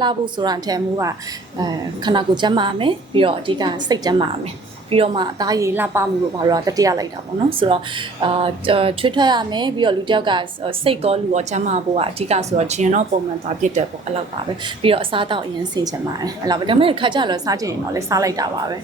လှဖို့ဆိုတာအထက်မူကခန္ဓာကိုယ်ကျန်းမာမယ်ပြီးတော့အဓိကစိတ်ကျန်းမာမယ်ပြီးတော့မှအသားရည်လှပမှုလို့ဘာလို့တတိယလိုက်တာပေါ့နော်ဆိုတော့ချွေးထွက်ရမယ်ပြီးတော့လူတယောက်ကစိတ်ကောလူရောကျန်းမာဖို့ကအဓိကဆိုတော့ဂျင်တော့ပုံမှန်သွားဖြစ်တယ်ပေါ့အဲ့လောက်ပါပဲပြီးတော့အစားတောက်အရင်ဆေးချင်ပါတယ်အဲ့လောက်ပဲဒါပေမဲ့ခါကြလို့စားချင်ရင်တော့လည်းစားလိုက်တာပါပဲ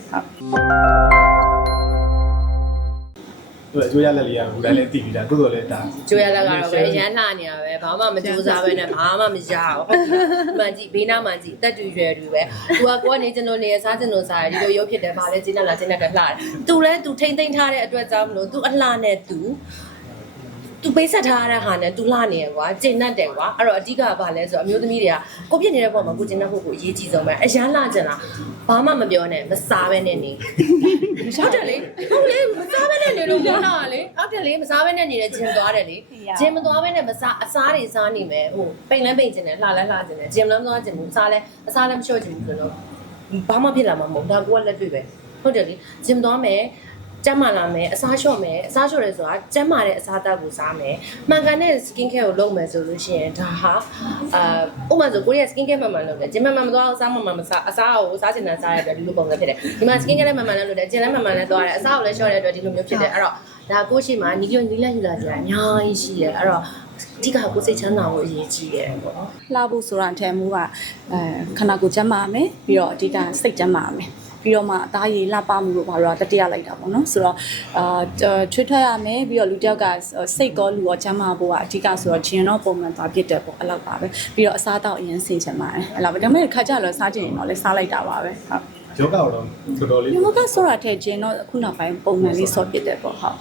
ဟုတ်အကျိုးရလက်လေးကဘူးတိုင်းလည်းတည်ပြီးတာကိုယ်တော်လည်းဒါကျွေးရလက်ကတော့ပဲရမ်းလှနေရပဲဘာမှမကြိုးစားပဲနဲ့ဘာမှမရအောင်ဟုတ်မှန်ကြည့်ဘေးနားမှန်ကြည့်တက်တူရွယ်တွေပဲသူကကိုကနေကျွန်တော်နေစားကျွန်တော်စားဒီလိုရုပ်ဖြစ်တယ်ဗာလဲကျင်းလာကျင်းတဲ့ကလှတယ်သူလဲသူထိမ့်သိမ့်ထားတဲ့အတွက်ကြောင့်မလို့သူအလှနဲ့သူပေးဆက်ထားတဲ့ဟာနဲ့သူလှနေရကွာကျင်တတ်တယ်ကွာအဲ့တော့အဓိကကဘာလဲဆိုတော့အမျိုးသမီးတွေကကိုဖြစ်နေတဲ့ပုံမှာကိုကျင်တတ်ဖို့ကိုအရေးကြီးဆုံးပဲအရန်လှကျင်တာဘာမှမပြောနဲ့မစားပဲနဲ့နေဟုတ်တယ်လေဟုတ်လေမစားပဲနဲ့နေလို့ပြောတာလေဟုတ်တယ်လေမစားပဲနဲ့နေတဲ့ဂျင်သွားတယ်လေဂျင်မသွားပဲနဲ့မစားအစားတွေစားနေမယ်ဟိုပိန်လဲပိန်ကျင်တယ်လှလဲလှကျင်တယ်ဂျင်လည်းမသွားကျင်ဘူးအစားလည်းမလျှော့ကျင်ဘူးဆိုတော့ဘာမှဖြစ်လာမှာမဟုတ်ဒါကိုကလက်တွေ့ပဲဟုတ်တယ်လေဂျင်သွားမယ်ကျန်းမာလာမယ်အစားလျှော့မယ်အစားလျှော့ရဲဆိုတာကျန်းမာတဲ့အစားအသောက်ကိုစားမယ်မှန်ကန်တဲ့ skin care ကိုလုပ်မယ်ဆိုလို့ရှိရင်ဒါဟာဥပမာဆိုကိုရီးယား skin care မှန်မှန်လုပ်တယ်ဂျင်မှန်မှန်မသွားအစားမှန်မှန်မစားအစားကိုစားချင်တာစားရတဲ့ဒီလိုပုံစံဖြစ်တယ်ဒီမှာ skin care လည်းမှန်မှန်လည်းလုပ်တယ်ဂျင်လည်းမှန်မှန်လည်းသွားတယ်အစားကိုလည်းလျှော့ရတဲ့အတွက်ဒီလိုမျိုးဖြစ်တယ်အဲ့တော့ဒါကိုရှိမှနီးလက်ယူလာကြအများကြီးရှိတယ်အဲ့တော့အဓိကကိုစိတ်ချမ်းသာဖို့အရေးကြီးတယ်ပေါ့နော်လှဖို့ဆိုတာအထက်မူကခန္ဓာကိုယ်ကျန်းမာမယ်ပြီးတော့အဓိကစိတ်ကျန်းမာမယ်ပြီးတော့မှအသားရည်လှပမှုလို့ဘာလို့တတိယလိုက်တာပေါ့နော်ဆိုတော့ချွေးထွက်ရမယ်ပြီးတော့လူတယောက်ကစိတ်ကောလူရောကျန်းမာဖို့ကအဓိကဆိုတော့ဂျင်တော့ပုံမှန်သွားဖြစ်တယ်ပေါ့အဲ့လောက်ပါပဲပြီးတော့အစားတောက်အရင်ဆေးချင်ပါတယ်အဲ့လောက်ပဲဒါပေမဲ့ခါကြလို့စားချင်ရင်တော့လည်းစားလိုက်တာပါပဲဟုတ်ယောဂတော့တော်တော်လေးယောဂဆိုတာထက်ဂျင်တော့အခုနောက်ပိုင်းပုံမှန်လေးဆော့ဖြစ်တယ်ပေါ့ဟုတ်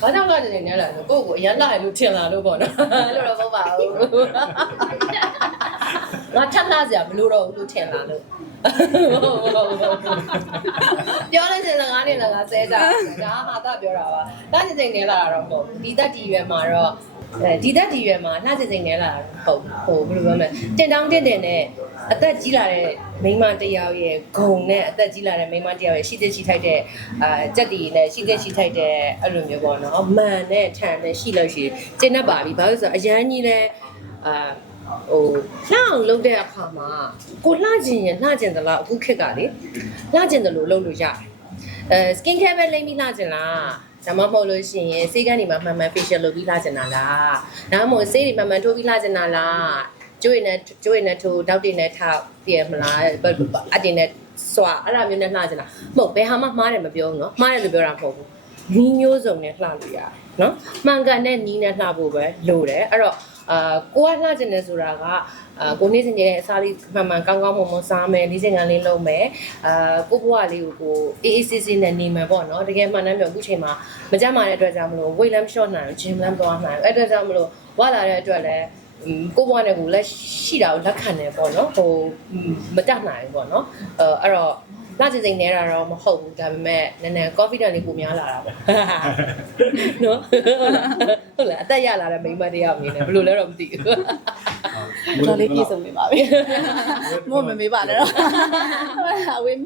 ဘာကြောင့်လဲနေနေလဲဆိုကိုယ့်ကိုအရင်လာရလို့ထင်လာလို့ပေါ့နော်အဲ့လိုတော့မဟုတ်ပါဘူးငါထပ်လာစရာမလိုတော့ဘူးလို့ထင်လာလို့ပြောလို့ရှိရင်ငါနေလည်းငါဆဲကြဒါဟာတာပြောတာပါတာကျင်ကျင်နေလာတာတော့မဟုတ်ဒီသက်တီရွယ်မှာတော့ဒီသက်တီရွယ်မှာလှကျင်ကျင်နေလာတာဟုတ်ဟိုဘယ်လိုပြောမလဲတင်တောင်းတင်နဲ့အသက်ကြီးလာတဲ့မိန်းမတစ်ယောက်ရဲ့ဂုံနဲ့အသက်ကြီးလာတဲ့မိန်းမတစ်ယောက်ရဲ့ရှိတဲ့ရှိထိုက်တဲ့ကြက်တီနဲ့ရှိတဲ့ရှိထိုက်တဲ့အဲ့လိုမျိုးပေါ့နော်မှန်နဲ့ထန်နဲ့ရှိလို့ရှိရင်ကျင်တတ်ပါပြီဘာလို့ဆိုတော့အရန်ကြီးလဲဟိုလှအောင်လုပ်တဲ့အခါမှာကိုလှကျင်ရင်လှကျင်သလားအခုခက်ကလေလှကျင်တယ်လို့လုပ်လို့ရတယ်skin care ပဲလိမ့်ပြီးလှကျင်လားဒါမှမဟုတ်လို့ရှိရင်ဆေးကန်းတွေမှာမှန်မှန် facial လုပ်ပြီးလှကျင်တာလားဒါမှမဟုတ်ဆေးတွေမှန်မှန်ထိုးပြီးလှကျင်တာလားကျွေးနဲ့ထိုးတောက်တွေနဲ့ထောက်တည်မလားအတင်နဲ့စွာအဲ့လိုမျိုးနဲ့လှကျင်တာမဟုတ်ဘယ်ဟာမှမှားတယ်မပြောဘူးเนาะမှားတယ်လို့ပြောတာမဟုတ်ဘူးနီးမျိုးစုံနဲ့လှလို့ရတယ်เนาะမှန်ကန်တဲ့နီးနဲ့လှဖို့ပဲလိုတယ်အဲ့တော့ကိုကလှကျင်တယ်ဆိုတာကကိုနေစင်ရဲ့အစားလေးမှန်မှန်ကောင်းကောင်းမွန်မွန်စားမယ်လေးစင်ကန်လေးလုပ်မယ်ကိုဘွားလေးကိုအေးအေးဆေးဆေးနဲ့နေမယ်ပေါ့နော်တကယ်မှန်တယ်ပြောအခုချိန်မှာမကြမ်းမာတဲ့အတွက်ကြောင့်မလို့ weight လည်းမလျှော့နိုင်ဘူး gym လည်းမသွားနိုင်ဘူးအဲ့အတွက်ကြောင့်မလို့ဝါလာတဲ့အတွက်လည်းကိုဘွားနဲ့ကိုလက်ရှိတာကိုလက်ခံတယ်ပေါ့နော်ဟိုမတတ်နိုင်ဘူးပေါ့နော်အဲ့တော့လှကျင်စိန်နေတာတော့မဟုတ်ဘူးဒါပေမဲ့နည်းနည်း confident လေးကိုများလာတာပေါ့နော်ဟုတ်လားအသက်ရလာတဲ့မိန်းမတယောက်အနေနဲ့ဘယ်လိုလဲတော့မသိဘူးတော်လေးပြည့်စုံနေပါပြီမို့မမေးပါနဲ့တော့အဝင်း